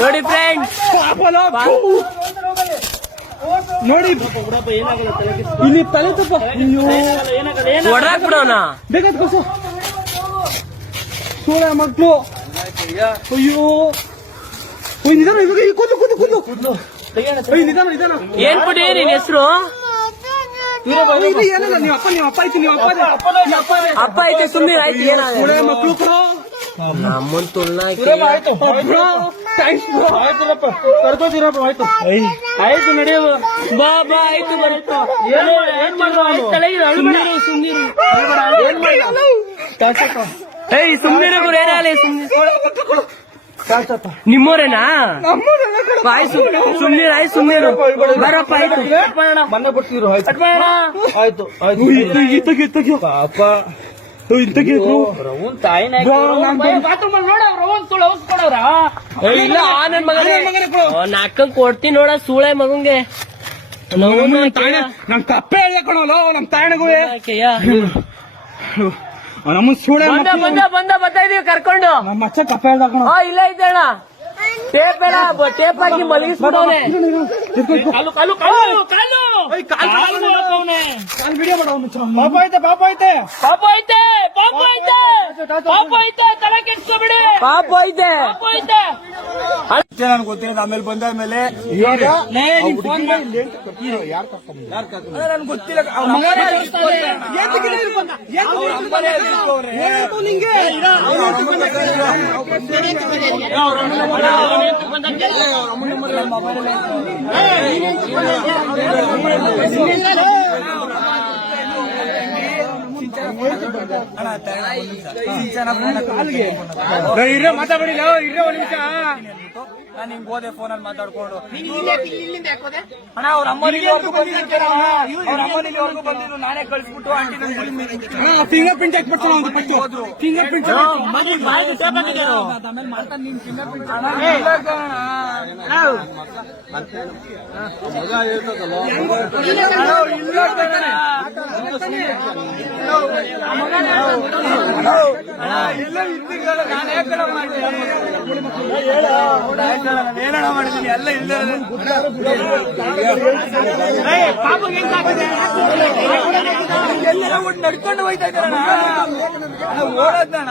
ನೋಡಿ ಫ್ರೆಂಡ್ಸ್, ನೋಡಿ ಇಲ್ಲಿ ತಲೆ ತಪ್ಪ ಹೊಡ್ರಾಕ್ ಬಿಡೋಣ. ಬೇಕಾದ ಕಸ ಸೋಳ ಮಕ್ಕಳು. ಅಯ್ಯೋ ನಿಧಾನ, ಇವಾಗ ಕೂದು ಕೂದು ಕೂದು ಕೂದಲು ನಿಧಾನ ನಿಧಾನ. ಏನ್ ಬಿಡಿ ನಿನ್ ಹೆಸರು? ಏನಲ್ಲ, ನೀವು ಅಪ್ಪ ಆಯ್ತು, ನೀವು ಅಪ್ಪ ಐತೆ ಸುಮ್ಮನೆ ಆಯ್ತು. ಏನ ಮಕ್ಕಳು ಕೊಡೋ ನಮ್ಮನ್ ತುಳ್ನ ಕರ್ಕೋತೀರಪ್ಪ. ಆಯ್ತು ಆಯ್ತು ನಡೆಯುವ ಬಾ ಬಾ ಆಯ್ತು ಬರುತ್ತೋ. ಸುಮ್ನಿರ ಗುರು, ಏನಾಗಲಿ ನಿಮ್ಮೋರೇನಾ? ಆಯ್ತು ಸುಮ್ನೀರು, ಆಯ್ತು ಸುಮ್ನೀರು, ಬರಪ್ಪ. ಆಯ್ತು ಮನೆ ಬಿಡ್ತೀರು. ಆಯ್ತು ಆಯ್ತು ತೆಗಿಯೋ ಪಾಪ. ರವನ್ ತಾಯಿನ ಇಲ್ಲ, ನನ್ ಮಗ ನಾಕಂಗ್ ಕೊಡ್ತೀನಿ ನೋಡ ಸೂಳೆ ಮಗಂಗೆ. ನಮ್ ಕಪ್ಪೆ ಹೇಳ ಕಣಲ್ಲ ನಮ್ ತಾಯಣಗೂ ನಮ್ಮನ್ ಸೂಳೆ ಬರ್ತಾ ಇದೀವಿ ಕರ್ಕೊಂಡು. ನಮ್ಮ ಅಚ್ಚ ಕಪ್ಪೆ ಹೇಳ್ದ ಕಣ. ಇಲ್ಲ ಇದ್ದಣ್ಣ, ಟೇಪ್ ಎಲ್ಲ ಟೇಪ್ ಹಾಕಿ ಮಲಗಿಸ್ಬಿಡೋನೆ. ಪಾಪ ಐತೆ ಪಾಪ ಐತೆ ಪಾಪ ಐತೆ ಪಾಪ ಐತೆ ಪಾಪ ಐತೆ, ತಲೆ ಕೆಡ್ಸ್ಕೊಬಿಡಿ. ಪಾಪ ಐತೆ ನನ್ಗೆ ಗೊತ್ತಿಲ್ಲ. ಆಮೇಲೆ ಬಂದಾದ್ಮೇಲೆ ನನ್ಗೆ ಗೊತ್ತಿಲ್ಲ. ಇರೋ ಮಾತಾಡಿಲ್ಲ, ಇರೋ ಒಂದ್ ನಿಮಿಷ. ನಾನು ಹಿಂಗ್ ಹೋದೆ ಫೋನಲ್ಲಿ ಮಾತಾಡ್ಕೊಂಡು. ಅಣ್ಣ ಅವ್ರ ಅಮ್ಮನಿವರೆಗೂ ಬಂದಿದ್ರು, ನಾನೇ ಕಳಿಸ್ಬಿಟ್ಟು ಆಂಟಿ ಫಿಂಗರ್ ಪ್ರಿಂಟ್ ಹಾಕ್ಬಿಡ್ತಾನ ಒಂದು ಪಟ್ಟು. ಫಿಂಗರ್ ಪ್ರಿಂಟ್ ಏನಣ್ಣ ಮಾಡಿದೀನಿ ಎಲ್ಲ ಇಲ್ಲದೆ ನಡ್ಕೊಂಡು ಹೋಯ್ತಾ ಇದ್ದಾರಣ. ಓಡೋದಣ್ಣ